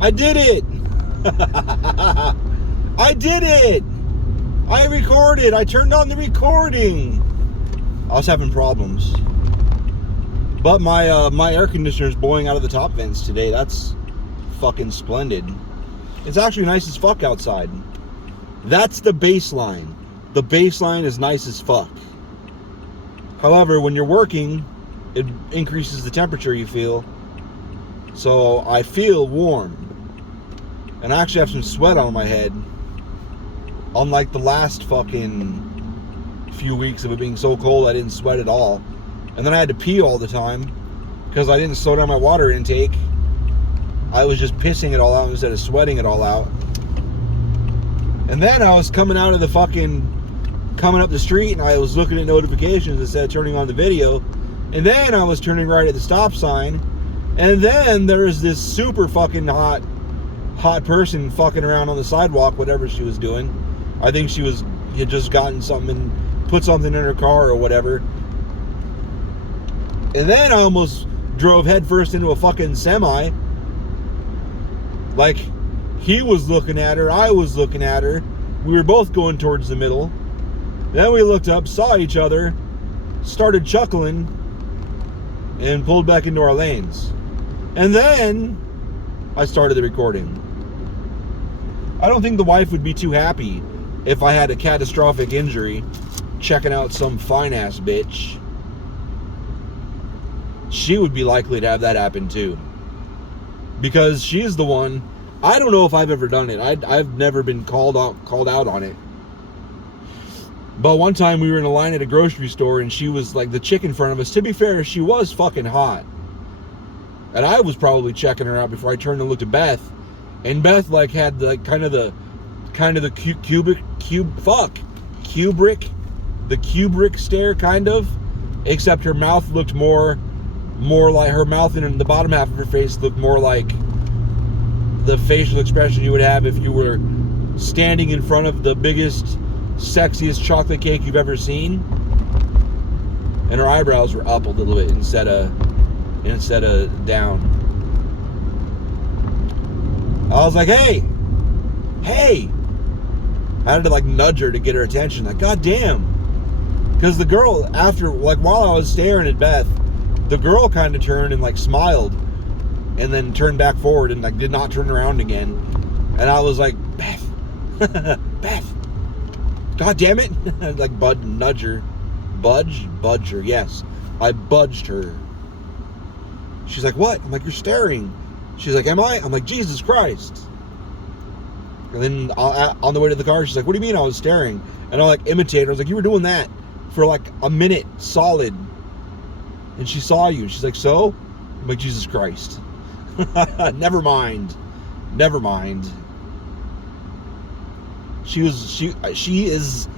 I did it! I did it! I recorded. I turned on the recording. I was having problems. But my air conditioner is blowing out of the top vents today. That's fucking splendid. It's actually nice as fuck outside. That's the baseline. The baseline is nice as fuck. However, when you're working, it increases the temperature you feel. So I feel warm. And I actually have some sweat on my head. Unlike the last fucking few weeks of it being so cold, I didn't sweat at all. And then I had to pee all the time because I didn't slow down my water intake. I was just pissing it all out instead of sweating it all out. And then I was coming up the street, and I was looking at notifications instead of turning on the video. And then I was turning right at the stop sign. And then there was this super fucking hot person fucking around on the sidewalk, whatever she was doing. I think she had just gotten something and put something in her car or whatever. And then I almost drove headfirst into a fucking semi. Like, he was looking at her, I was looking at her. We were both going towards the middle. Then we looked up, saw each other, started chuckling, and pulled back into our lanes. And then I started the recording. I don't think the wife would be too happy if I had a catastrophic injury checking out some fine-ass bitch. She would be likely to have that happen too. Because she's the one. I don't know if I've ever done it. I've never been called out on it. But one time we were in a line at a grocery store, and she was like the chick in front of us. To be fair, she was fucking hot. And I was probably checking her out before I turned and looked at Beth. And Beth like had the kind of the Kubrick stare kind of, except her mouth looked more like her mouth, and the bottom half of her face looked more like the facial expression you would have if you were standing in front of the biggest, sexiest chocolate cake you've ever seen. And her eyebrows were up a little bit instead of down. I was like, hey. I had to like nudge her to get her attention. Like, god damn. Because the girl, after, like, while I was staring at Beth, the girl kind of turned and like smiled, and then turned back forward and like did not turn around again. And I was like, Beth, Beth, god damn it. Like budge her. Yes, I budged her. She's like, what? I'm like, you're staring. She's like, am I? I'm like, Jesus Christ. And then on the way to the car, she's like, what do you mean I was staring? And I like imitated her. I was like, you were doing that for like a minute solid. And she saw you. She's like, so? I'm like, Jesus Christ. Never mind. She is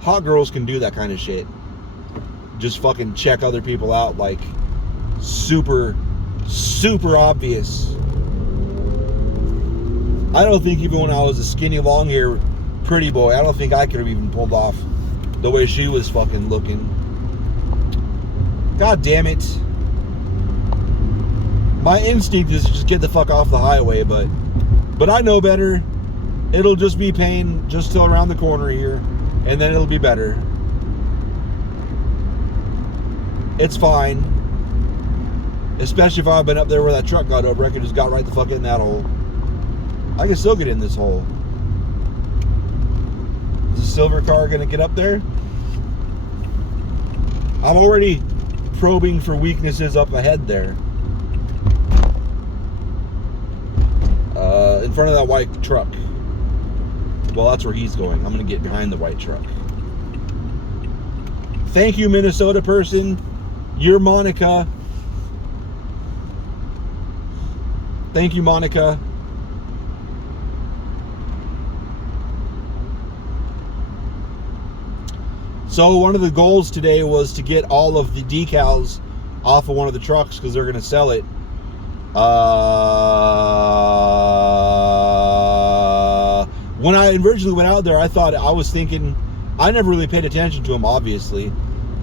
hot girls can do that kind of shit. Just fucking check other people out like super obvious. I don't think even when I was a skinny long hair pretty boy, I don't think I could have even pulled off the way she was fucking looking. God damn it. My instinct is to just get the fuck off the highway, but I know better. It'll just be pain just till around the corner here, and then it'll be better. It's fine. Especially if I've been up there where that truck got over, I could just got right the fuck in that hole. I can still get in this hole. Is the silver car gonna get up there? I'm already probing for weaknesses up ahead there. In front of that white truck. Well, that's where he's going. I'm gonna get behind the white truck. Thank you, Minnesota person. You're Monica. Thank you, Monica. So one of the goals today was to get all of the decals off of one of the trucks because they're going to sell it. When I originally went out there, I was thinking, I never really paid attention to them, obviously.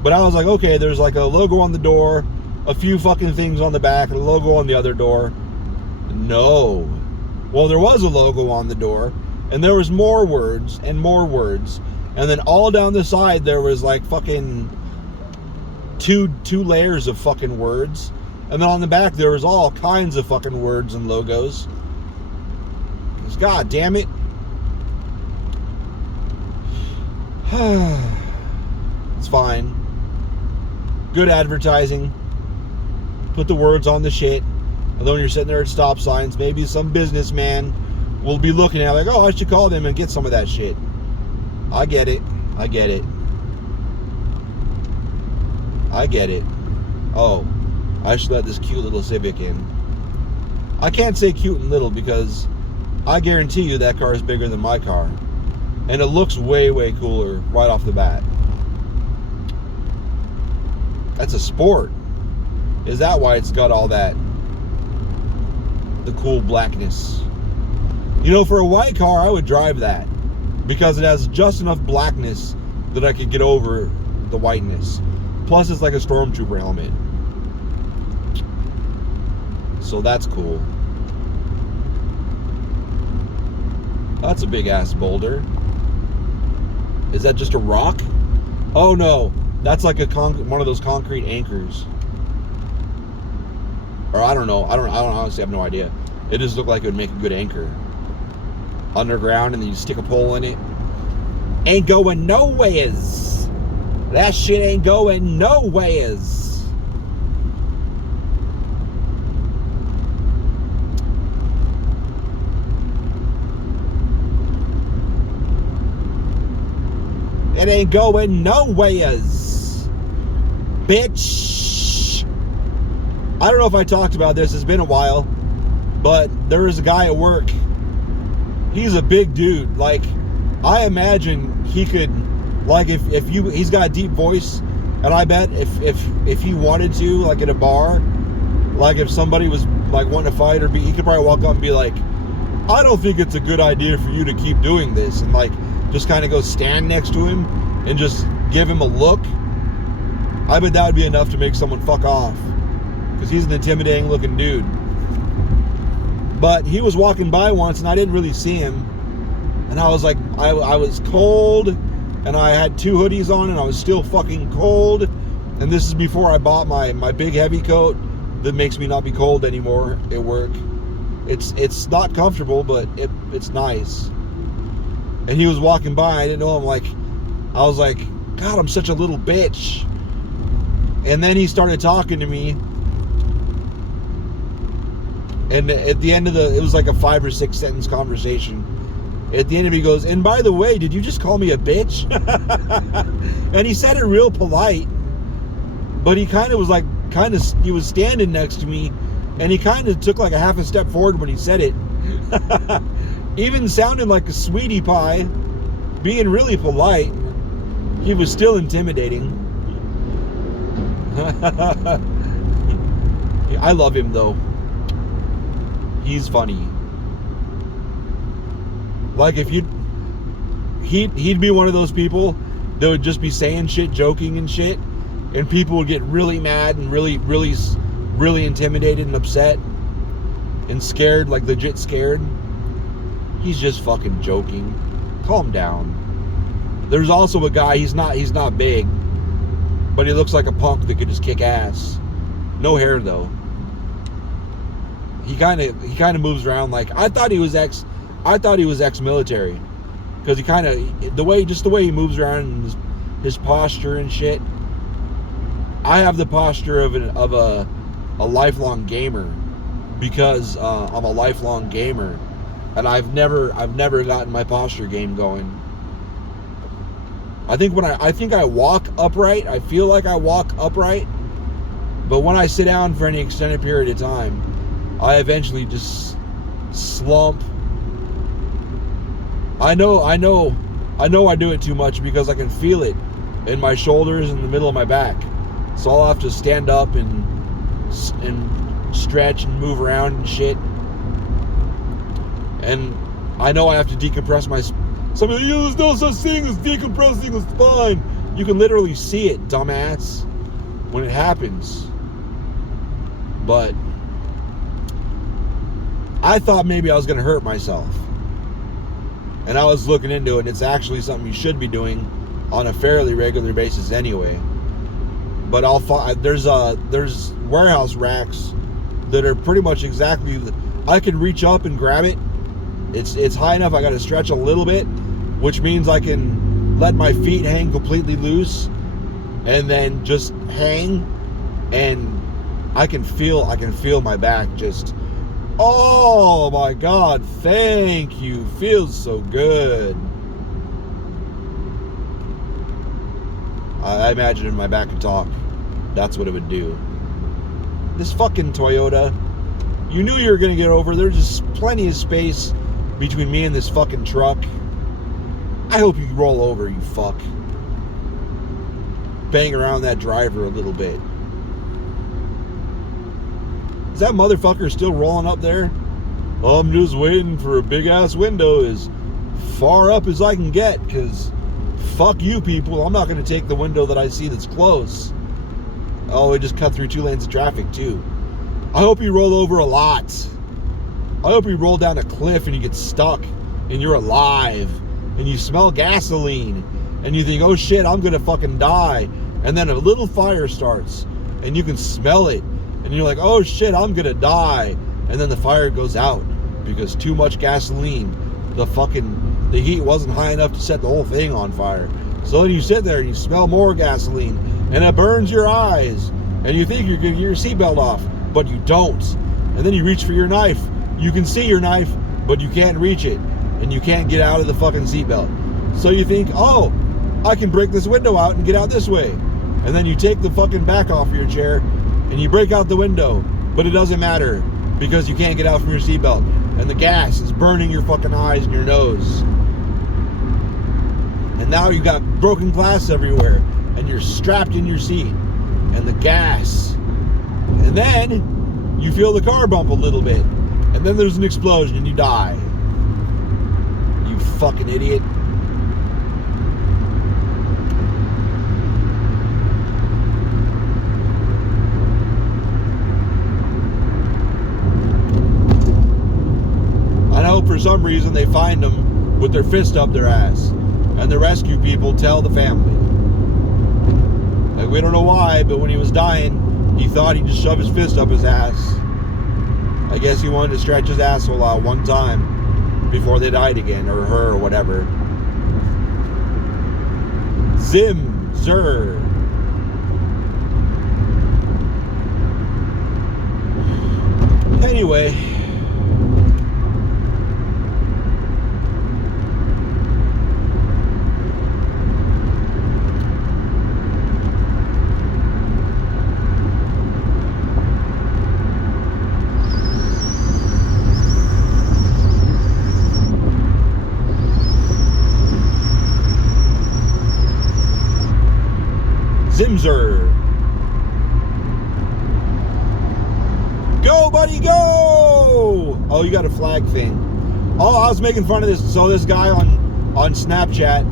But I was like, okay, there's like a logo on the door, a few fucking things on the back, and a logo on the other door. No. Well, there was a logo on the door, and there was more words and more words, and then all down the side there was like fucking two layers of fucking words, and then on the back there was all kinds of fucking words and logos. God damn it. It's fine. Good advertising. Put the words on the shit. Although when you're sitting there at stop signs, maybe some businessman will be looking at it like, oh, I should call them and get some of that shit. I get it. I get it. I get it. Oh, I should let this cute little Civic in. I can't say cute and little because I guarantee you that car is bigger than my car. And it looks way, way cooler right off the bat. That's a sport. Is that why it's got all that? The cool blackness. You know, for a white car, I would drive that. Because it has just enough blackness that I could get over the whiteness. Plus, it's like a stormtrooper helmet. So that's cool. That's a big ass boulder. Is that just a rock? Oh no, that's like a one of those concrete anchors. Or I don't know. I don't honestly have no idea. It just looked like it would make a good anchor. Underground, and then you stick a pole in it. Ain't going nowheres. That shit ain't going nowheres. It ain't going nowheres, bitch. I don't know if I talked about this. It's been a while, but there is a guy at work. He's a big dude. Like, I imagine he could, like, he's got a deep voice, and I bet if he wanted to, like at a bar, like if somebody was like wanting to fight or he could probably walk up and be like, I don't think it's a good idea for you to keep doing this, and like just kind of go stand next to him and just give him a look. I bet that would be enough to make someone fuck off, because he's an intimidating looking dude. But he was walking by once and I didn't really see him, and I was like, I was cold, and I had 2 hoodies on, and I was still fucking cold, and this is before I bought my big heavy coat that makes me not be cold anymore at work. It's not comfortable, but it's nice. And he was walking by, I didn't know him. I was like, God, I'm such a little bitch. And then he started talking to me, and at the end of it was like a 5 or 6 sentence conversation. At the end of it, he goes, and by the way, did you just call me a bitch? And he said it real polite, but he kind of was he was standing next to me, and he kind of took like a half a step forward when he said it. Even sounding like a sweetie pie, being really polite. He was still intimidating. I love him though. He's funny. Like if he'd be one of those people that would just be saying shit, joking and shit, and people would get really mad and really intimidated and upset and scared, like legit scared. He's just fucking joking. Calm down. There's also a guy, he's not big, but he looks like a punk that could just kick ass. No hair though. He kind of moves around like, I thought he was ex-military, because he kind of the way he moves around and his posture and shit. I have the posture of a lifelong gamer, because I'm a lifelong gamer, and I've never gotten my posture game going. I think I walk upright, I feel like I walk upright, but when I sit down for any extended period of time, I eventually just slump. I know I do it too much, because I can feel it in my shoulders and the middle of my back. So I'll have to stand up and stretch and move around and shit. And I know I have to decompress my... Somebody, there's no such thing as decompressing the spine. You can literally see it, dumbass, when it happens. But I thought maybe I was going to hurt myself. And I was looking into it, and it's actually something you should be doing on a fairly regular basis anyway. But there's warehouse racks that are pretty much exactly, I can reach up and grab it. It's high enough, I got to stretch a little bit, which means I can let my feet hang completely loose and then just hang, and I can feel my back just, oh my God, thank you, feels so good. I imagine if my back could talk, that's what it would do. This fucking Toyota, you knew you were going to get over. There's just plenty of space between me and this fucking truck. I hope you roll over, you fuck. Bang around that driver a little bit. Is that motherfucker still rolling up there? I'm just waiting for a big ass window as far up as I can get, because fuck you people, I'm not going to take the window that I see that's close. Oh, it just cut through 2 lanes of traffic too. I hope you roll over a lot. I hope you roll down a cliff and you get stuck and you're alive and you smell gasoline and you think, oh shit, I'm going to fucking die. And then a little fire starts and you can smell it and you're like, oh shit, I'm going to die. And then the fire goes out because too much gasoline. The heat wasn't high enough to set the whole thing on fire. So then you sit there and you smell more gasoline and it burns your eyes and you think you're going to get your seatbelt off, but you don't. And then you reach for your knife. You can see your knife, but you can't reach it and you can't get out of the fucking seatbelt. So you think, oh, I can break this window out and get out this way. And then you take the fucking back off of your chair and you break out the window, but it doesn't matter because you can't get out from your seatbelt and the gas is burning your fucking eyes and your nose. And now you got broken glass everywhere and you're strapped in your seat and the gas. And then you feel the car bump a little bit and then there's an explosion and you die. You fucking idiot. I know for some reason they find them with their fist up their ass. And the rescue people tell the family. Like, we don't know why, but when he was dying, he thought he'd just shove his fist up his ass. I guess he wanted to stretch his asshole out one time before they died again, or her, or whatever. Zim, Zer. Anyway. Zimzer. Go, buddy, go! Oh, you got a flag thing. Oh, I was making fun of this. So this guy on Snapchat,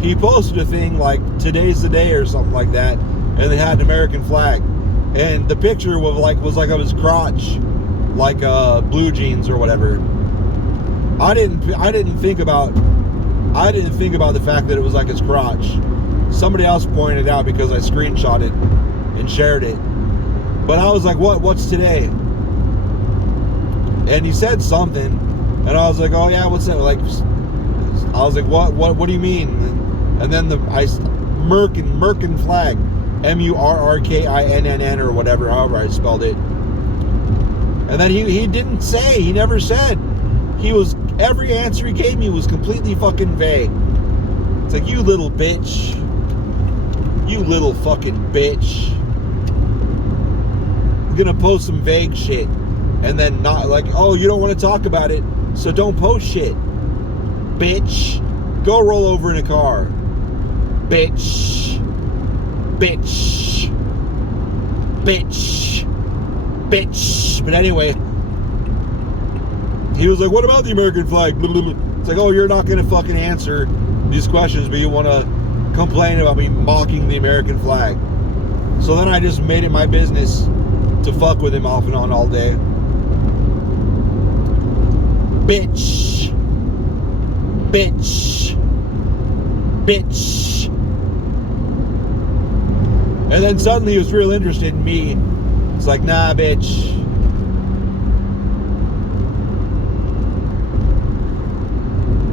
he posted a thing like, today's the day or something like that, and they had an American flag. And the picture was like of his crotch, like blue jeans or whatever. I didn't think about the fact that it was like his crotch. Somebody else pointed it out because I screenshot it and shared it. But I was like, what's today? And he said something, and I was like, oh yeah, what's that? Like, I was like, what do you mean? And then Merkin flag, Murrkinn or whatever, however I spelled it. And then he didn't say, he never said. Every answer he gave me was completely fucking vague. It's like, you little bitch. You little fucking bitch. I'm gonna post some vague shit. And then not like, oh, you don't want to talk about it, so don't post shit. Bitch. Go roll over in a car. Bitch. Bitch. Bitch. Bitch. But anyway, he was like, what about the American flag? It's like, oh, you're not going to fucking answer these questions, but you want to complain about me mocking the American flag. So then I just made it my business to fuck with him off and on all day. Bitch. Bitch. Bitch. And then suddenly he was real interested in me. It's like, nah, bitch.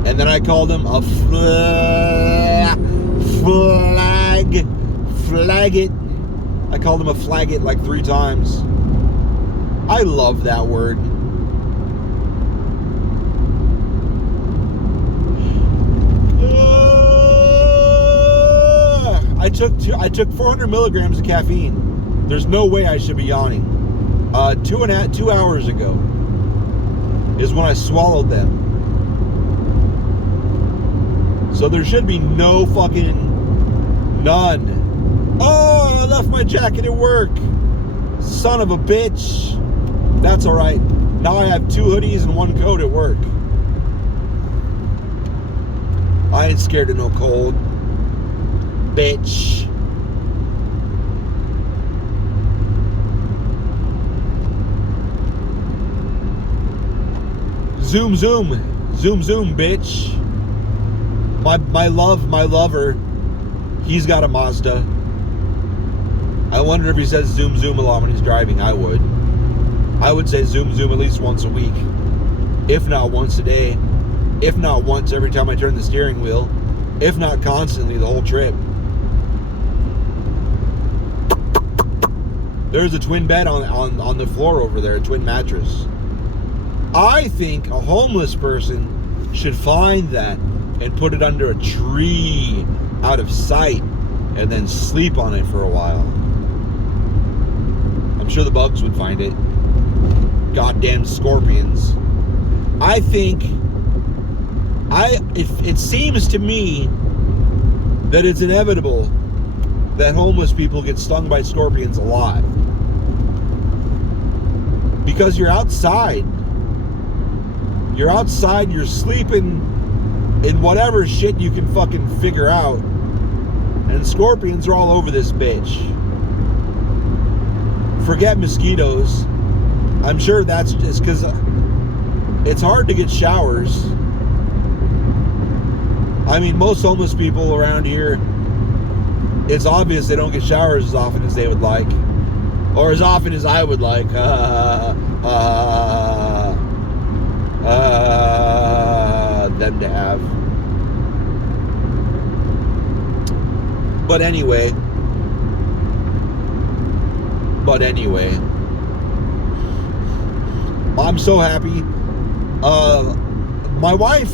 And then I called him a flaggot. I called him a flaggot like 3 times. I love that word. I took 400 milligrams of caffeine. There's no way I should be yawning. 2 hours ago is when I swallowed them. So there should be no fucking none. Oh, I left my jacket at work. Son of a bitch. That's all right. Now I have 2 hoodies and 1 coat at work. I ain't scared of no cold. Bitch. Zoom, zoom. Zoom, zoom, bitch. My lover, he's got a Mazda. I wonder if he says zoom, zoom a lot when he's driving. I would say zoom, zoom at least once a week. If not once a day. If not once every time I turn the steering wheel. If not constantly the whole trip. There's a twin bed on the floor over there, a twin mattress. I think a homeless person should find that and put it under a tree out of sight and then sleep on it for a while. I'm sure the bugs would find it. Goddamn scorpions. I think it seems to me that it's inevitable that homeless people get stung by scorpions a lot. Because you're outside. You're outside, you're sleeping in whatever shit you can fucking figure out. And scorpions are all over this bitch. Forget mosquitoes. I'm sure that's just because it's hard to get showers. I mean, most homeless people around here, it's obvious they don't get showers as often as they would like. Or as often as I would like. Them to have. But anyway, I'm so happy. My wife.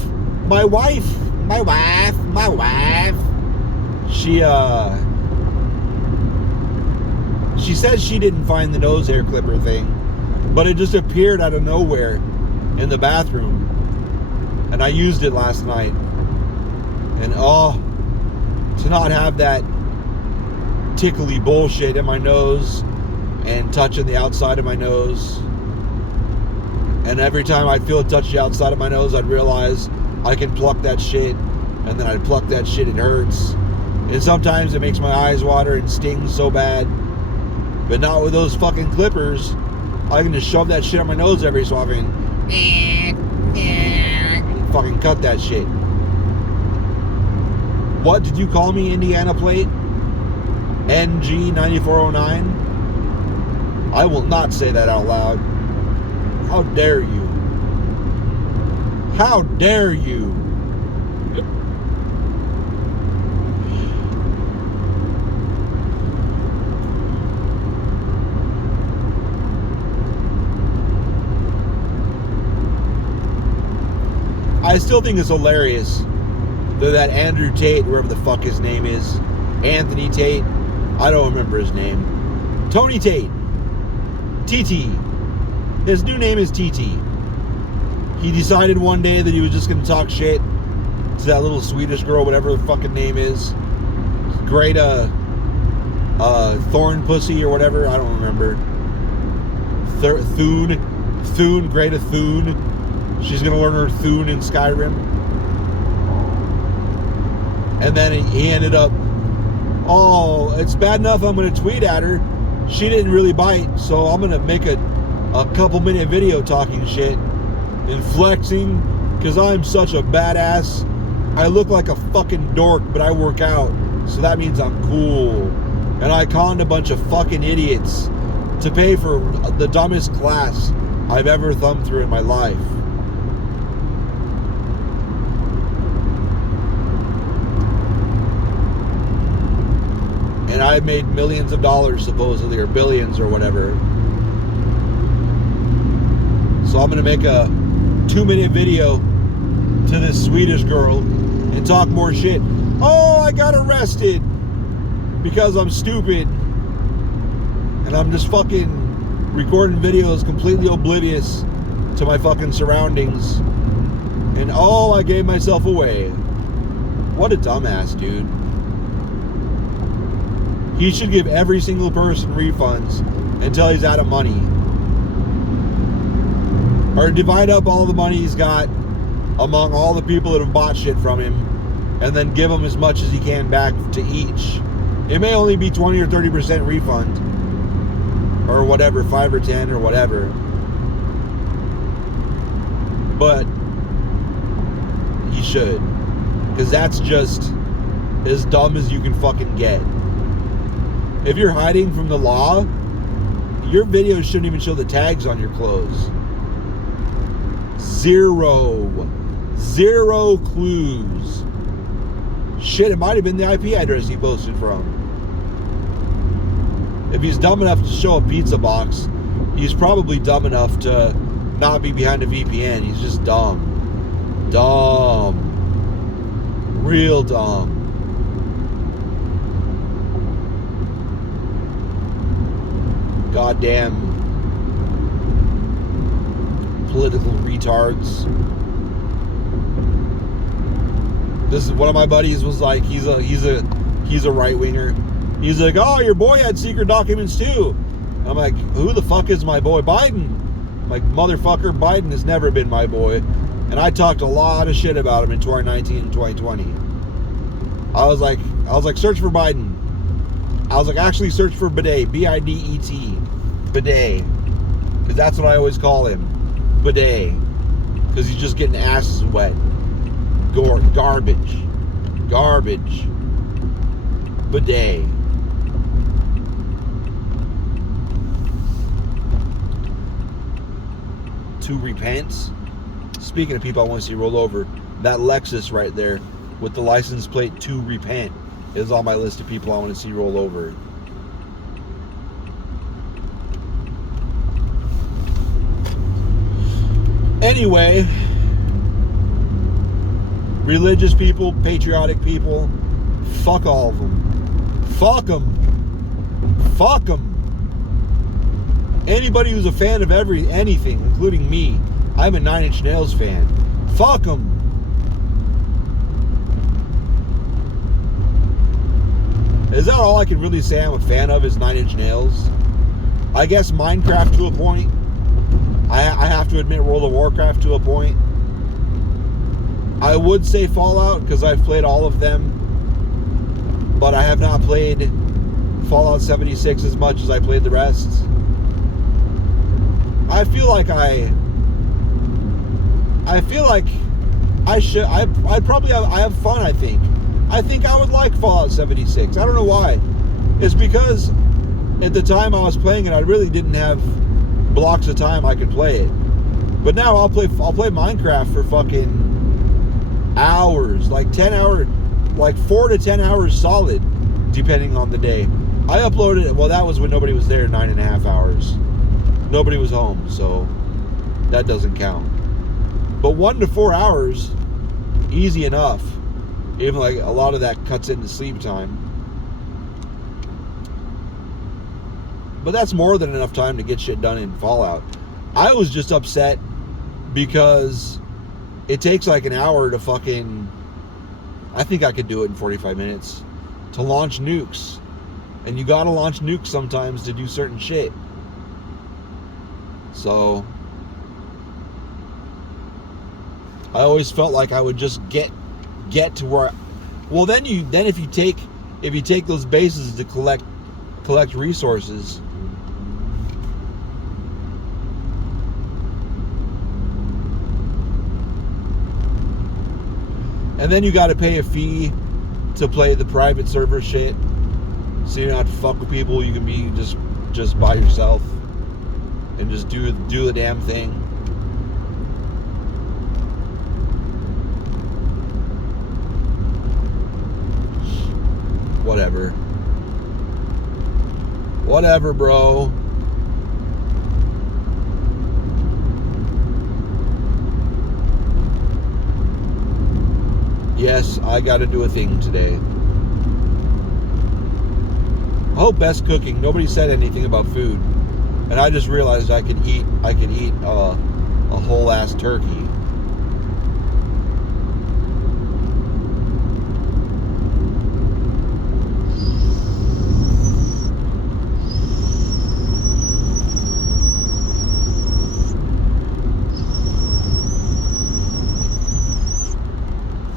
She says she didn't find the nose hair clipper thing, but it just appeared out of nowhere in the bathroom. And I used it last night. And to not have that tickly bullshit in my nose and touching the outside of my nose. And every time I'd feel it touch the outside of my nose, I'd realize I can pluck that shit. And then I'd pluck that shit, it hurts. And sometimes it makes my eyes water and stings so bad. But not with those fucking clippers. I can just shove that shit on my nose every so often. Fucking cut that shit. What did you call me, Indiana plate? NG9409? I will not say that out loud. How dare you? How dare you? I still think it's hilarious that Andrew Tate, wherever the fuck his name is, Anthony Tate, I don't remember his name, Tony Tate, TT, his new name is TT. He decided one day that he was just going to talk shit to that little Swedish girl, whatever the fucking name is, Greta Thorn Pussy or whatever, I don't remember, Thune, Greta Thune. She's going to learn her Thune in Skyrim. And then he ended up, it's bad enough I'm going to tweet at her. She didn't really bite, so I'm going to make a couple minute video talking shit. and flexing because I'm such a badass. I look like a fucking dork, but I work out, so that means I'm cool. And I conned a bunch of fucking idiots to pay for the dumbest class I've ever thumbed through in my life. And I made millions of dollars, supposedly, or billions or whatever. So I'm gonna make a 2-minute video to this Swedish girl and talk more shit. Oh, I got arrested because I'm stupid. And I'm just fucking recording videos completely oblivious to my fucking surroundings. And oh, I gave myself away. What a dumbass, dude. He should give every single person refunds until he's out of money. Or divide up all the money he's got among all the people that have bought shit from him, and then give him as much as he can back to each. It may only be 20 or 30% refund, or whatever, 5 or 10 or whatever. But he should, because that's just as dumb as you can fucking get. If you're hiding from the law, your videos shouldn't even show the tags on your clothes. Zero clues. Shit, it might have been the IP address he posted from. If he's dumb enough to show a pizza box, he's probably dumb enough to not be behind a VPN. He's just dumb. Dumb. Real dumb. Goddamn political retards. This is one of my buddies was like, he's a right winger. He's like, oh, your boy had secret documents too. I'm like, who the fuck is my boy? Biden. I'm like, motherfucker, Biden has never been my boy. And I talked a lot of shit about him in 2019 and 2020. I was like, search for Biden. I was like, actually search for Bidet, B-I-D-E-T, Bidet, because that's what I always call him, Bidet, because he's just getting asses wet. Garbage, Bidet. To repent. Speaking of people I want to see roll over, that Lexus right there with the license plate to repent is on my list of people I want to see roll over. Anyway, religious people, patriotic people, fuck all of them. Fuck them. Fuck them. Anybody who's a fan of anything, including me, I'm a 9 Inch Nails fan. Fuck them. Is that all I can really say I'm a fan of is 9 Inch Nails? I guess Minecraft to a point. I have to admit World of Warcraft to a point. I would say Fallout because I've played all of them. But I have not played Fallout 76 as much as I played the rest. I feel like I have fun, I think. I think I would like Fallout 76. I don't know why. It's because at the time I was playing it, I really didn't have blocks of time I could play it. But now I'll play Minecraft for fucking hours, like 10 hours, like 4 to 10 hours solid, depending on the day. I uploaded it, well, that was when nobody was there, 9.5 hours. Nobody was home, so that doesn't count. But 1 to 4 hours, easy enough. Even like a lot of that cuts into sleep time. But that's more than enough time to get shit done in Fallout. I was just upset because it takes like an hour to fucking... I think I could do it in 45 minutes. To launch nukes. And you gotta launch nukes sometimes to do certain shit. So... I always felt like I would just get to where... Well, then if you take those bases to collect resources... And then you got to pay a fee to play the private server shit. So you don't have to fuck with people. You can be just by yourself and just do the damn thing. Whatever. Whatever, bro. Yes, I got to do a thing today. I hope best cooking. Nobody said anything about food, and I just realized I could eat a whole ass turkey.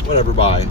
Whatever, bye.